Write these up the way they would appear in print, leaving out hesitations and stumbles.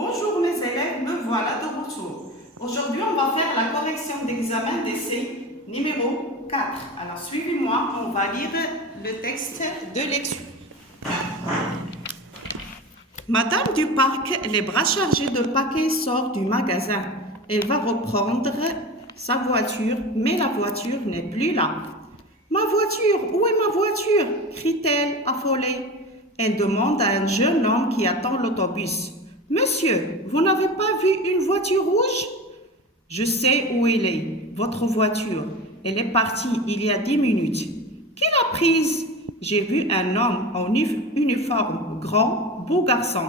Bonjour mes élèves, me voilà de retour. Aujourd'hui, on va faire la correction d'examen d'essai numéro 4. Alors suivez-moi, on va lire le texte de lecture. Madame du parc, les bras chargés de paquets, sort du magasin. Elle va reprendre sa voiture, mais la voiture n'est plus là. Ma voiture, où est ma voiture? Crie-t-elle affolée. Elle demande à un jeune homme qui attend l'autobus. Monsieur, vous n'avez pas vu une voiture rouge? Je sais où elle est, votre voiture. Elle est partie il y a 10 minutes. Qui l'a prise? J'ai vu un homme en uniforme, grand, beau garçon.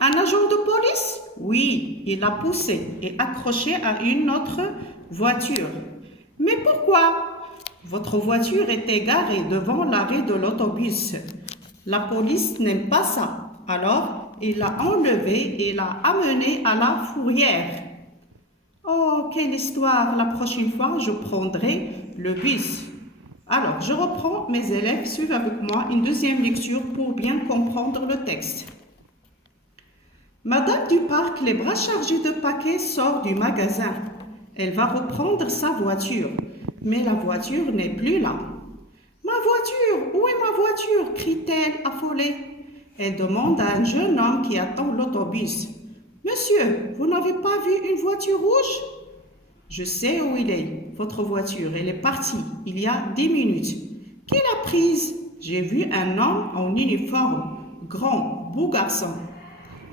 Un agent de police? Oui, il l'a poussé et accroché à une autre voiture. Mais pourquoi? Votre voiture était garée devant l'arrêt de l'autobus. La police n'aime pas ça. Alors, il l'a enlevée et l'a amenée à la fourrière. Oh, quelle histoire! La prochaine fois, je prendrai le bus. Alors, je reprends, mes élèves suivent avec moi une deuxième lecture pour bien comprendre le texte. Madame du parc, les bras chargés de paquets, sort du magasin. Elle va reprendre sa voiture, mais la voiture n'est plus là. Ma voiture, où est ma voiture? Crie-t-elle affolée. Elle demande à un jeune homme qui attend l'autobus. Monsieur, vous n'avez pas vu une voiture rouge? Je sais où il est, votre voiture. Elle est partie il y a 10 minutes. Qui l'a prise? J'ai vu un homme en uniforme, grand, beau garçon.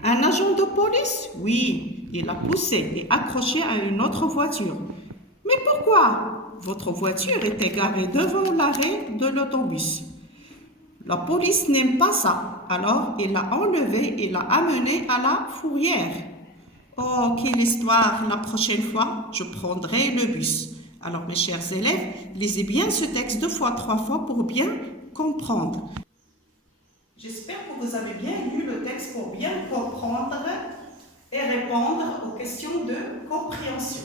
Un agent de police? Oui, il l'a poussé et accroché à une autre voiture. Mais pourquoi? Votre voiture était garée devant l'arrêt de l'autobus. La police n'aime pas ça, alors il l'a enlevée et l'a amenée à la fourrière. Oh, quelle histoire! La prochaine fois, je prendrai le bus. Alors, mes chers élèves, lisez bien ce texte 2 fois, 3 fois pour bien comprendre. J'espère que vous avez bien lu le texte pour bien comprendre et répondre aux questions de compréhension.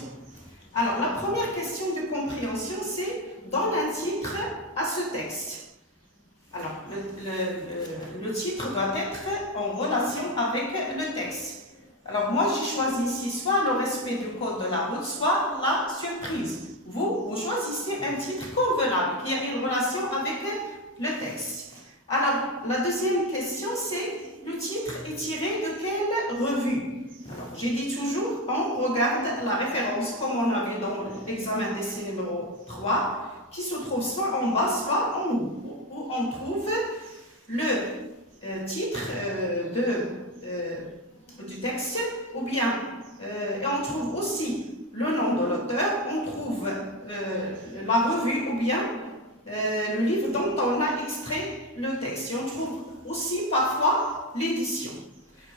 Alors, la première question de compréhension, c'est donne un titre à ce texte. Alors, le titre doit être en relation avec le texte. Alors, moi, j'ai choisi ici soit le respect du code de la route, soit la surprise. Vous choisissez un titre convenable qui a une relation avec le texte. Alors, la deuxième question, c'est le titre est tiré de quelle revue? Alors, j'ai dit toujours, on regarde la référence comme on a vu dans l'examen d'essai numéro 3, qui se trouve soit en bas, soit en haut, où on trouve le titre du texte, ou bien on trouve aussi le nom de l'auteur, on trouve la revue, ou bien le livre dont on a extrait le texte. Et on trouve aussi parfois l'édition.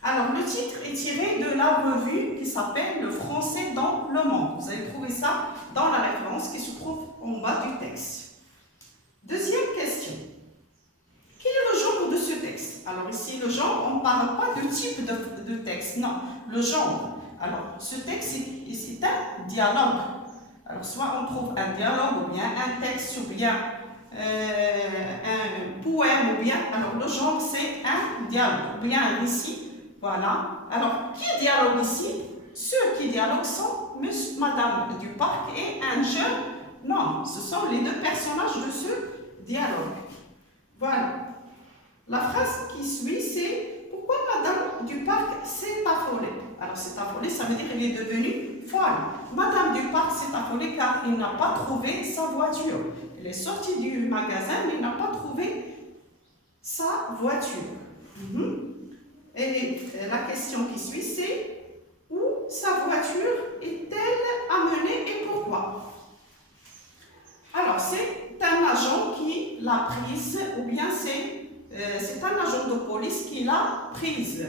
Alors, le titre est tiré de la revue qui s'appelle Le Français dans le monde. Vous allez trouver ça dans la référence qui se trouve en bas du texte. Deuxième question. Quel est le genre de ce texte? Alors ici, le genre, on ne parle pas de type de texte, non, le genre. Alors, ce texte, c'est un dialogue. Alors, soit on trouve un dialogue, ou bien un texte, ou bien un poème, ou bien, alors le genre, c'est un dialogue, ou bien un récit. Voilà. Alors, qui dialogue ici? Ceux qui dialoguent sont Madame du parc et un jeune homme. Ce sont les deux personnages de ce dialogue. Voilà. La phrase qui suit, c'est « Pourquoi Madame du parc s'est affolée ?» Alors, s'est affolée, ça veut dire qu'elle est devenue folle. Madame du parc s'est affolée car il n'a pas trouvé sa voiture. Elle est sortie du magasin, mais il n'a pas trouvé sa voiture. Et la question qui suit, c'est « Où sa voiture est-elle amenée et pourquoi ?» Alors, c'est un agent qui l'a prise, ou bien c'est un agent de police qui l'a prise.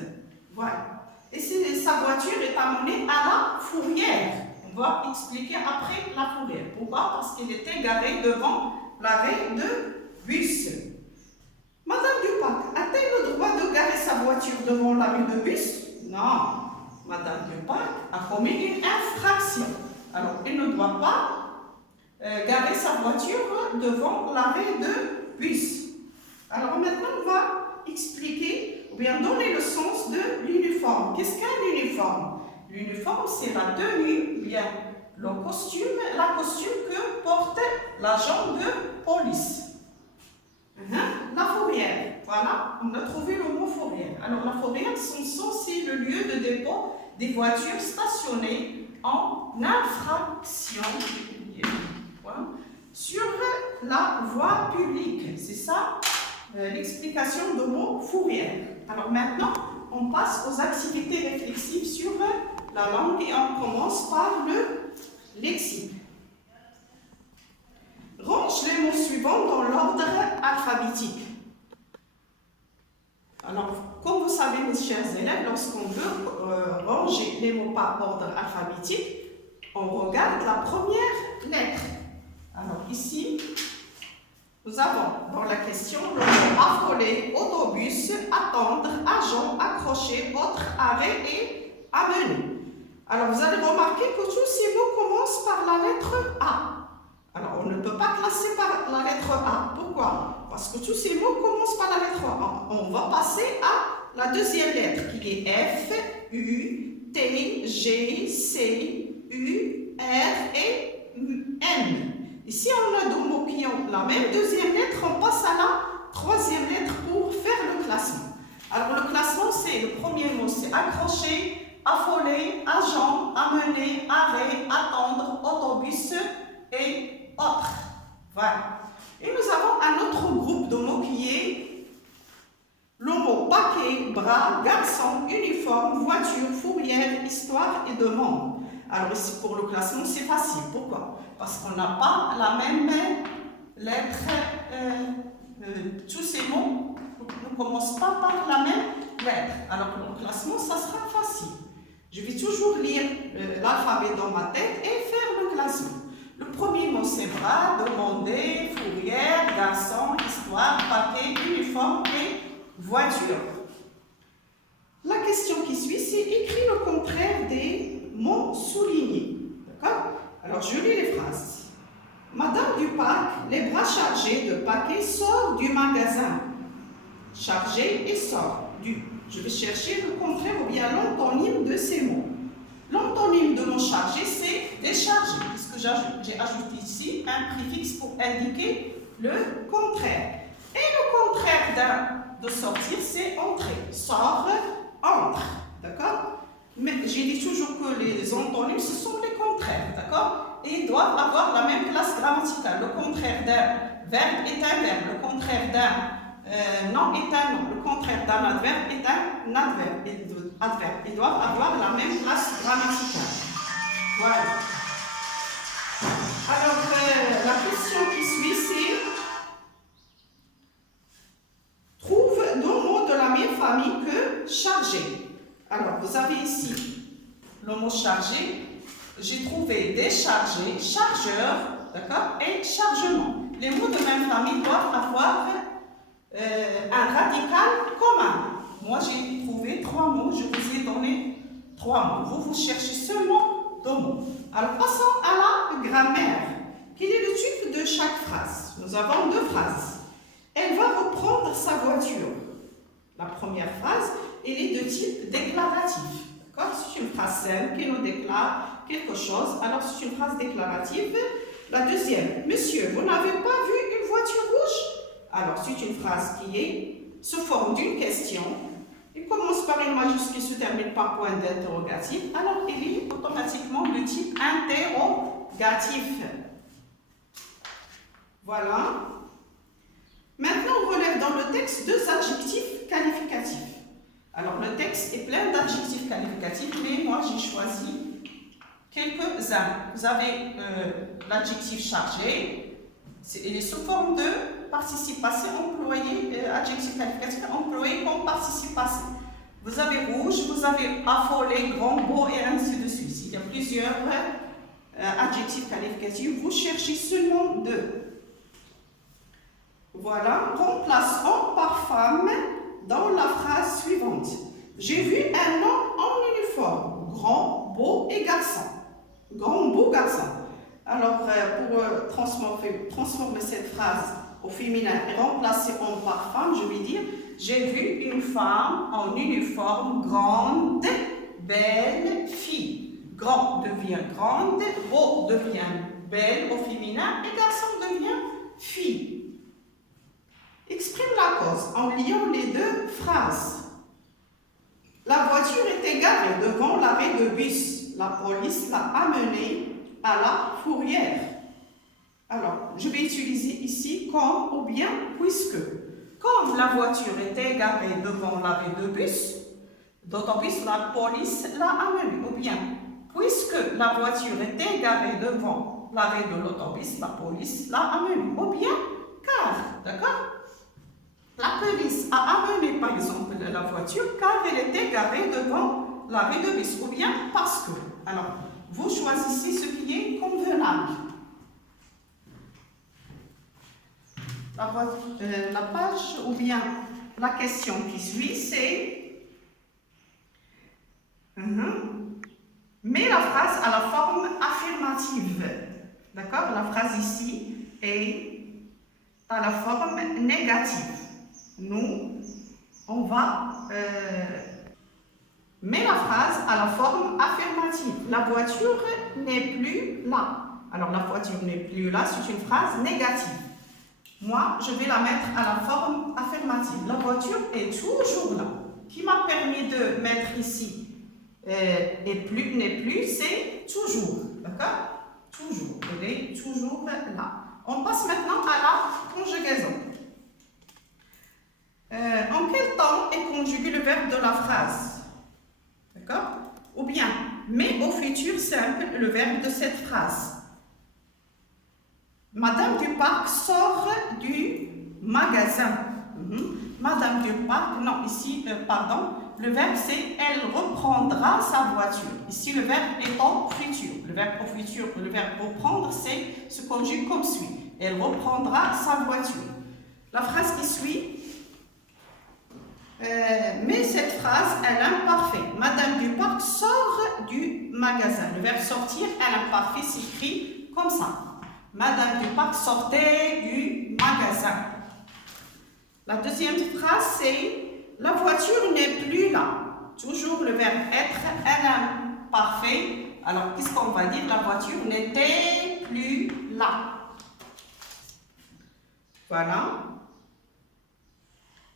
Voilà. Et sa voiture est amenée à la fourrière. On va expliquer après la fourrière. Pourquoi? Parce qu'elle était garée devant l'arrêt de bus. Madame du parc, a-t-elle le droit de garer sa voiture devant l'arrêt de bus? Non. Madame du parc a commis une infraction. Alors, elle ne doit pas garer sa voiture devant l'arrêt de bus. Alors maintenant, on va expliquer ou bien donner le sens de l'uniforme. Qu'est-ce qu'un uniforme? L'uniforme, c'est la tenue, ou bien la costume que porte l'agent de police. La fourrière, voilà, on a trouvé le mot fourrière. Alors la fourrière, c'est le lieu de dépôt des voitures stationnées en infraction sur la voie publique. C'est ça l'explication du mot fourrière. Alors maintenant, on passe aux activités réflexives sur la langue et on commence par le lexique. Range les mots suivants dans l'ordre alphabétique. Alors, comme vous savez, mes chers élèves, lorsqu'on veut ranger les mots par ordre alphabétique, on regarde la première lettre. Alors ici, nous avons dans la question le mot affoler, autobus, attendre, agent, accrocher, autre, arrêt et amener. Alors vous allez remarquer que tous ces mots commencent par la lettre A. Alors on ne peut pas classer par la lettre A. Pourquoi? Parce que tous ces mots commencent par la lettre A. On va passer à la deuxième lettre qui est F, U, T, G, C, U, R et N. Ici, on a deux mots qui ont la même deuxième lettre. On passe à la troisième lettre pour faire le classement. Alors, le classement, c'est le premier mot, c'est accrocher, affoler, agent, amener, arrêt, attendre, autobus et autres. Voilà. Et nous avons un autre groupe de mots qui est le mot paquet, bras, garçon, uniforme, voiture, fourrière, histoire et demande. Alors ici, pour le classement, c'est facile. Pourquoi? Parce qu'on n'a pas la même lettre. Tous ces mots ne commencent pas par la même lettre. Alors pour le classement, ça sera facile. Je vais toujours lire l'alphabet dans ma tête et faire le classement. Le premier mot, c'est bras, demander, fourrière, garçon, histoire, paquet, uniforme et voiture. La question qui suit, c'est écrit le contraire des mots soulignés. D'accord? Alors, je lis les phrases. Madame du parc, les bras chargés de paquets, sort du magasin. Chargé et sort du. Je vais chercher le contraire ou bien l'antonyme de ces mots. L'antonyme de mot chargé, c'est déchargé, puisque j'ai ajouté ici un préfixe pour indiquer le contraire. Et le contraire de sortir, c'est entrer. Sort, entre. D'accord? Mais j'ai dit toujours que les antonymes, ce sont les contraires. D'accord? Et ils doivent avoir la même classe grammaticale. Le contraire d'un verbe est un verbe. Le contraire d'un nom est un nom. Le contraire d'un adverbe est un adverbe. Ils doivent avoir la même classe grammaticale. Voilà. Alors, la question qui suit, c'est trouve deux mots de la même famille que chargé. Alors, vous avez ici le mot chargé. J'ai trouvé déchargé, chargeur, d'accord, et chargement. Les mots de même famille doivent avoir un radical commun. Moi, j'ai trouvé trois mots, je vous ai donné trois mots. Vous cherchez seulement deux mots. Alors, passons à la grammaire. Quel est le type de chaque phrase? Nous avons deux phrases. Elle va reprendre sa voiture. La première phrase, elle est de type déclaratif. C'est une phrase simple qui nous déclare quelque chose. Alors, c'est une phrase déclarative. La deuxième, monsieur, vous n'avez pas vu une voiture rouge? Alors, c'est une phrase qui est sous forme d'une question. Il commence par une majuscule qui se termine par point d'interrogatif. Alors, il est automatiquement de type interrogatif. Voilà. Maintenant, on relève dans le texte deux adjectifs qualificatifs. Alors, le texte est plein d'adjectifs qualificatifs, mais moi, j'ai choisi quelques-uns. Vous avez l'adjectif chargé. Il est sous forme de participe passé employé, adjectif qualificatif employé comme participe passé. Vous avez rouge, vous avez affolé, grand, beau et ainsi de suite. Il y a plusieurs adjectifs qualificatifs. Vous cherchez seulement deux. Voilà, remplaçons par femme dans la phrase suivante. J'ai vu un homme en uniforme, grand, beau et garçon. Grand, beau garçon. Alors, pour transformer cette phrase au féminin et remplacer homme par femme, je vais dire, j'ai vu une femme en uniforme grande, belle fille. Grand devient grande, beau devient belle au féminin et garçon devient fille. Exprime la cause en liant les deux phrases. La voiture était garée devant l'arrêt de bus. La police l'a amenée à la fourrière. Alors, je vais utiliser ici comme ou bien puisque. Comme la voiture était garée devant l'arrêt de bus, d'autobus, la police l'a amenée. Ou bien, puisque la voiture était garée devant l'arrêt de l'autobus, la police l'a amenée. Ou bien, car, d'accord? La police a amené par exemple la voiture car elle était garée devant l'arrêt de bus. Ou bien parce que. Alors, vous choisissez ce qui est convenable. La page ou bien la question qui suit, c'est mets la phrase à la forme affirmative. D'accord? La phrase ici est à la forme négative. Nous, on va mettre la phrase à la forme affirmative. La voiture n'est plus là. Alors, la voiture n'est plus là, c'est une phrase négative. Moi, je vais la mettre à la forme affirmative. La voiture est toujours là. Qui m'a permis de mettre ici n'est plus, c'est toujours. D'accord? Toujours. Elle est toujours là. On passe maintenant à la conjugaison. En quel temps est conjugué le verbe de la phrase? D'accord? Ou bien, mets au futur simple le verbe de cette phrase. Madame du parc sort du magasin. Madame du parc, non, ici, pardon, le verbe c'est elle reprendra sa voiture. Ici, le verbe est au futur. Le verbe au futur, le verbe reprendre, c'est se conjugue comme suit. Elle reprendra sa voiture. La phrase qui suit, mais cette phrase est l'imparfait. Madame du parc sort du magasin. Le verbe sortir est l'imparfait, s'écrit comme ça. Madame du parc sortait du magasin. La deuxième phrase, c'est la voiture n'est plus là. Toujours le verbe être est l'imparfait. Alors, qu'est-ce qu'on va dire? La voiture n'était plus là. Voilà.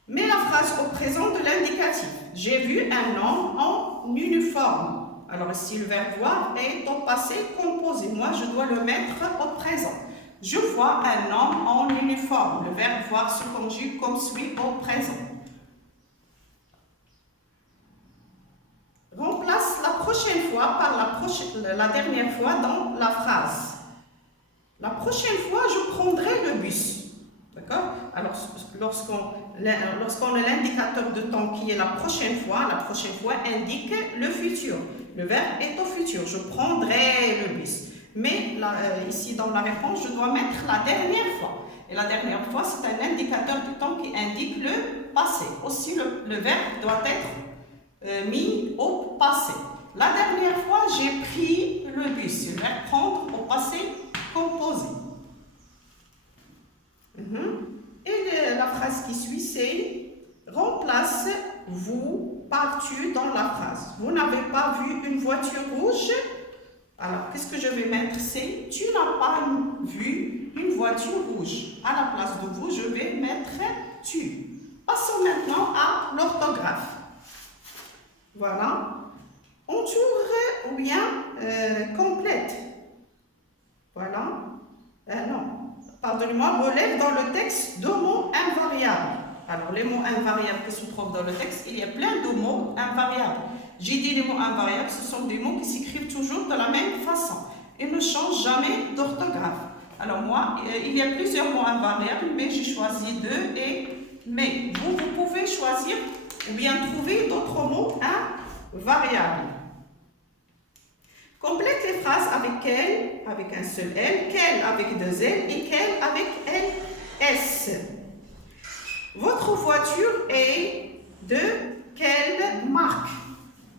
Mets la phrase au présent de l'indicatif. J'ai vu un homme en uniforme. Alors ici, le verbe voir est au passé composé. Moi, je dois le mettre au présent. Je vois un homme en uniforme. Le verbe voir se conjugue comme suit au présent. Remplace la prochaine fois par la dernière fois dans la phrase. La prochaine fois, je prendrai le bus. D'accord? Alors, lorsqu'on a l'indicateur de temps qui est la prochaine fois indique le futur. Le verbe est au futur. Je prendrai le bus. Mais là, ici, dans la réponse, je dois mettre la dernière fois. Et la dernière fois, c'est un indicateur de temps qui indique le passé. Aussi, le verbe doit être mis au passé. La dernière fois, j'ai pris le bus. Le verbe prendre au passé composé. Et la phrase qui suit, c'est remplace vous par tu dans la phrase. Vous n'avez pas vu une voiture rouge? Alors, qu'est-ce que je vais mettre? C'est tu n'as pas vu une voiture rouge. À la place de vous, je vais mettre tu. Passons maintenant à l'orthographe. Voilà. Entoure ou bien complète. Voilà. Non. Pardonnez-moi, relève dans le texte deux mots invariables. Alors, les mots invariables qui se trouvent dans le texte, il y a plein de mots invariables. J'ai dit les mots invariables, ce sont des mots qui s'écrivent toujours de la même façon et ne changent jamais d'orthographe. Alors moi, il y a plusieurs mots invariables, mais j'ai choisi deux mais. Vous pouvez choisir ou bien trouver d'autres mots invariables. Complète les phrases avec quel, avec un seul L, quel avec deux L et quel avec LS. Votre voiture est de quelle marque?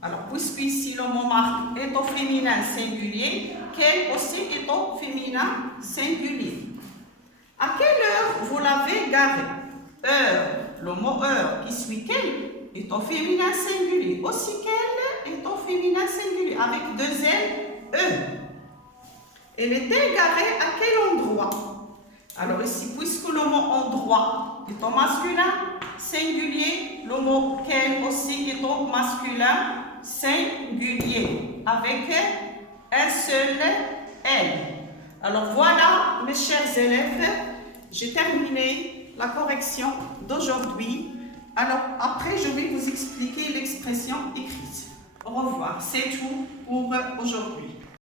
Alors, puisque ici le mot marque est au féminin singulier, quel aussi est au féminin singulier. À quelle heure vous l'avez garé? Heure le mot heure qui suit quel est au féminin singulier. Aussi quel est au féminin singulier avec deux L, E. Elle était garée à quel endroit? Alors ici, puisque le mot endroit est au masculin singulier, le mot quel aussi est au masculin singulier avec un seul L. Alors voilà, mes chers élèves, j'ai terminé la correction d'aujourd'hui. Alors après, je vais vous expliquer l'expression écrite. Au revoir, c'est tout pour aujourd'hui.